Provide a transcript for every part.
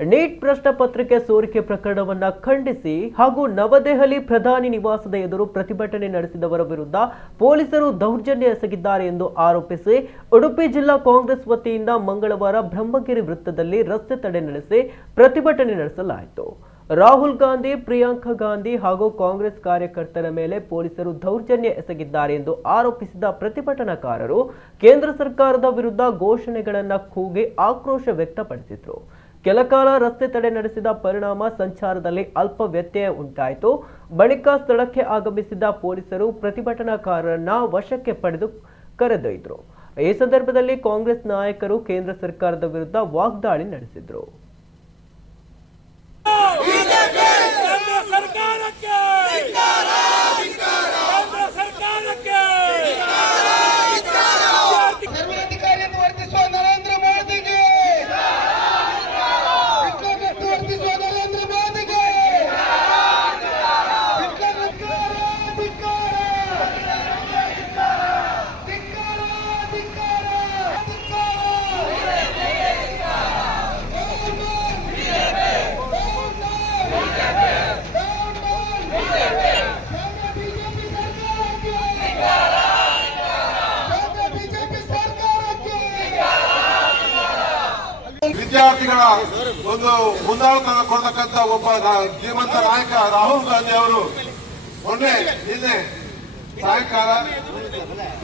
Neat ಪ್ರಶ್ನೆ ಪತ್ರಿಕೆ ಸೋರಿಕೆ ಪ್ರಕರಣವನ್ನು ಖಂಡಿಸಿ ಹಾಗೂ ನವದೆಹಲಿ ಪ್ರಧಾನಿ ನಿವಾಸದ ಎದುರು ಪ್ರತಿಭಟನೆ ನಡೆಸಿದವರ ವಿರುದ್ಧ ಪೊಲೀಸರು ದೌರ್ಜನ್ಯ ಎಸಗಿದ್ದಾರೆ ಎಂದು ಆರೋಪಿಸಿ ಉಡುಪಿ ಜಿಲ್ಲಾ ಕಾಂಗ್ರೆಸ್ ವತಿಯಿಂದ ಮಂಗಳವಾರ ಬ್ರಹ್ಮಗಿರಿ ವೃತ್ತದಲ್ಲಿ ರಸ್ತೆ ತಡೆ ನಡೆಸಿ ಪ್ರತಿಭಟನೆ ನಡೆಸಲಾಯಿತು. ರಾಹುಲ್ ಗಾಂಧಿ, ಪ್ರಿಯಾಂಕಾ ಗಾಂಧಿ ಹಾಗೂ ಕಾಂಗ್ರೆಸ್ ಕಾರ್ಯಕರ್ತರ ಮೇಲೆ ಪೊಲೀಸರು ದೌರ್ಜನ್ಯ ಎಸಗಿದ್ದಾರೆ ಎಂದು ಆರೋಪಿಸಿದ ಪ್ರತಿಭಟನಾಕಾರರು ಕೇಂದ್ರ ಸರ್ಕಾರದ ವಿರುದ್ಧ ಘೋಷಣೆಗಳನ್ನು ಕೂಗಿ ಆಕ್ರೋಶ ವ್ಯಕ್ತಪಡಿಸಿದರು. ಕೆಲಕಾಲ ರಸ್ತೆ ತಡೆ ನಡೆಸಿದ ಪರಿಣಾಮ ಸಂಚಾರದಲ್ಲಿ ಅಲ್ಪ ವ್ಯತ್ಯಯ ಉಂಟಾಯಿತು. ಬಳಿಕ ಸ್ಥಳಕ್ಕೆ ಆಗಮಿಸಿದ ಪೊಲೀಸರು ಪ್ರತಿಭಟನಾಕಾರರನ್ನ ವಶಕ್ಕೆ ಪಡೆದು ಕರೆದೊಯ್ದರು. ಈ ಸಂದರ್ಭದಲ್ಲಿ ಕಾಂಗ್ರೆಸ್ ನಾಯಕರು ಕೇಂದ್ರ ಸರ್ಕಾರದ ವಿರುದ್ಧ ವಾಗ್ದಾಳಿ ನಡೆಸಿದರು. ವಿದ್ಯಾರ್ಥಿಗಳ ಒಂದು ಮುಂದಾಳತನ ಕೊಡತಕ್ಕಂತ ಒಬ್ಬ ಧೀಮಂತ ನಾಯಕ ರಾಹುಲ್ ಗಾಂಧಿ ಅವರು ನಿನ್ನೆ ಸಾಯಂಕಾಲ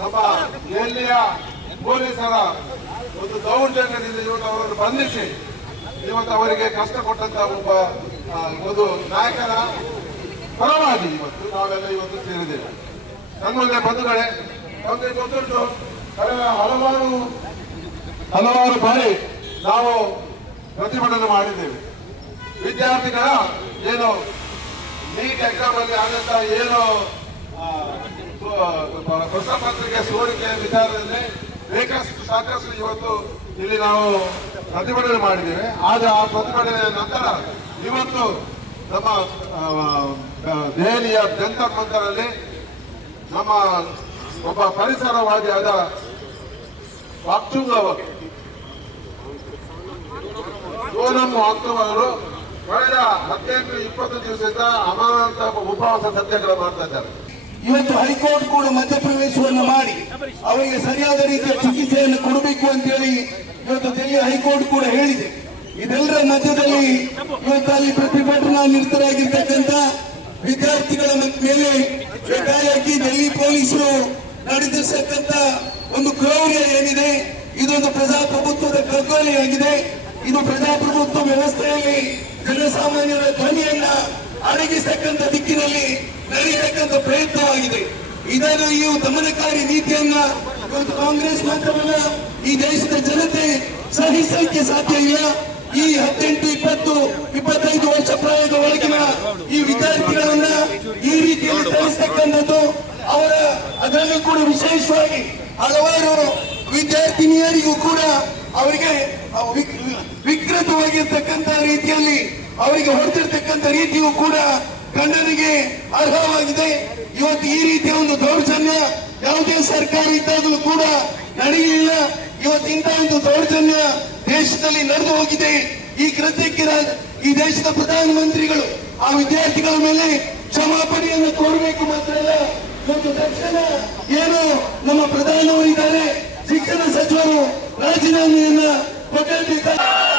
ನಮ್ಮ ದೆಹಲಿಯ ಪೊಲೀಸರ ಒಂದು ದೌರ್ಜನ್ಯದಿಂದ ಇವತ್ತು ಅವರನ್ನು ಬಂಧಿಸಿ ಇವತ್ತು ಅವರಿಗೆ ಕಷ್ಟ ಕೊಟ್ಟಂತ ಒಬ್ಬ ಒಂದು ನಾಯಕರ ಪರವಾಗಿ ಇವತ್ತು ನಾವೆಲ್ಲ ಇವತ್ತು ಸೇರಿದ್ದೇವೆ. ನಮ್ಮಲ್ಲೇ ಬಂಧುಗಳೇ, ನಮಗೆ ಗೊತ್ತುಂಟು, ಕಳೆದ ಹಲವಾರು ಬಾರಿ ನಾವು ಪ್ರತಿಭಟನೆ ಮಾಡಿದ್ದೇವೆ. ವಿದ್ಯಾರ್ಥಿಗಳ ಏನು ನೀಟ್ ಎಕ್ಸಾಮ್ ಅಲ್ಲಿ ಆದಂತ ಏನು ಪ್ರಶ್ನೆ ಪತ್ರಿಕೆ ಸೋರಿಕೆ ವಿಚಾರದಲ್ಲಿ ಸಾಕಷ್ಟು ಇವತ್ತು ಇಲ್ಲಿ ನಾವು ಪ್ರತಿಭಟನೆ ಮಾಡಿದ್ದೇವೆ. ಆದ್ರೆ ಆ ಪ್ರತಿಭಟನೆಯ ನಂತರ ಇವತ್ತು ನಮ್ಮ ದೆಹಲಿಯ ಜಂತರ್ ಮಂತರಲ್ಲಿ ನಮ್ಮ ಒಬ್ಬ ಪರಿಸರವಾದಿಯಾದ ವಾಕ್ಚುಂಗ್ ಅವರು ಸೋನಂ ವಾಕ್ಚುಂಗ್ ಅವರು ಕಳೆದ 18-20 ದಿವಸದಿಂದ ಅಮಾನತ ಉಪವಾಸ ಸತ್ಯಾಗ್ರಹ ಮಾಡ್ತಾ ಇದ್ದಾರೆ. ಇವತ್ತು ಹೈಕೋರ್ಟ್ ಕೂಡ ಮಧ್ಯಪ್ರವೇಶವನ್ನು ಮಾಡಿ ಅವರಿಗೆ ಸರಿಯಾದ ರೀತಿಯ ಚಿಕಿತ್ಸೆಯನ್ನು ಕೊಡಬೇಕು ಅಂತ ಹೇಳಿ ಇವತ್ತು ದೆಹಲಿ ಹೈಕೋರ್ಟ್ ಕೂಡ ಹೇಳಿದೆ. ಇದೆಲ್ಲರ ಮಧ್ಯದಲ್ಲಿ ಇವತ್ತು ಅಲ್ಲಿ ಪ್ರತಿಭಟನಾ ನಿರತರಾಗಿರ್ತಕ್ಕಂಥ ವಿದ್ಯಾರ್ಥಿಗಳ ಮೇಲೆ ಏಕಾಏಕಿ ದೆಹಲಿ ಪೊಲೀಸರು ನಡೆದಿರ್ತಕ್ಕಂಥ ಒಂದು ಕ್ರೌರ್ಯ ಏನಿದೆ, ಇದೊಂದು ಪ್ರಜಾಪ್ರಭುತ್ವದ ಕಗ್ಗೊಲೆಯಾಗಿದೆ. ಇದು ಪ್ರಜಾಪ್ರಭುತ್ವ ವ್ಯವಸ್ಥೆಯಲ್ಲಿ ಜನಸಾಮಾನ್ಯರ ಧ್ವನಿಯನ್ನ ಅಡಗಿಸತಕ್ಕಂಥ ದಿಕ್ಕಿನಲ್ಲಿ ನಡೆಯತಕ್ಕಂಥ ಪ್ರಯತ್ನವಾಗಿದೆ. ಇದನ್ನು ಈ ದಮನಕಾರಿ ನೀತಿಯನ್ನ ಇವತ್ತು ಕಾಂಗ್ರೆಸ್ ಮಾತ್ರವಲ್ಲ, ಈ ದೇಶದ ಜನತೆ ಸಹಿಸಲಿಕ್ಕೆ ಸಾಧ್ಯ ಇಲ್ಲ. ಈ 18, 20, 25 ವರ್ಷ ಪ್ರಾಯದ ಒಳಗಿನ ಈ ವಿದ್ಯಾರ್ಥಿಗಳನ್ನ ಈ ರೀತಿಯಲ್ಲಿ ತರಿಸತಕ್ಕಂಥದ್ದು ಅದರಲ್ಲೂ ಕೂಡ ವಿಶೇಷವಾಗಿ ಹಲವಾರು ವಿದ್ಯಾರ್ಥಿನಿಯರಿಗೂ ಕೂಡ ಅವರಿಗೆ ವಿಕೃತವಾಗಿರ್ತಕ್ಕಂಥ ರೀತಿಯಲ್ಲಿ ಅವರಿಗೆ ಹೊಡೆದಿರ್ತಕ್ಕಂಥ ರೀತಿಯೂ ಕೂಡ ಖಂಡನೆಗೆ ಅರ್ಹವಾಗಿದೆ. ಇವತ್ತು ಈ ರೀತಿಯ ಒಂದು ದೌರ್ಜನ್ಯ ಯಾವುದೇ ಸರ್ಕಾರ ಇದ್ದಾಗಲೂ ಕೂಡ ನಡೆಯಲಿಲ್ಲ. ಇವತ್ತು ಇಂತಹ ಒಂದು ದೌರ್ಜನ್ಯ ದೇಶದಲ್ಲಿ ನಡೆದು ಹೋಗಿದೆ. ಈ ಕೃತ್ಯಕ್ಕೆ ಈ ದೇಶದ ಪ್ರಧಾನಮಂತ್ರಿಗಳು ಆ ವಿದ್ಯಾರ್ಥಿಗಳ ಮೇಲೆ ಕ್ಷಮಾಪಣೆಯನ್ನು ಕೋರಬೇಕು. ಮಾತ್ರ ಅಲ್ಲ, ಇವತ್ತು ತಕ್ಷಣ ಏನು ನಮ್ಮ ಪ್ರಧಾನಮಂತ್ರಿಗಳಿದ್ದಾರೆ, ಶಿಕ್ಷಣ ಸಚಿವರು ರಾಜೀನಾಮೆಯನ್ನ ಕೊಟ್ಟಿದ್ದಾರೆ.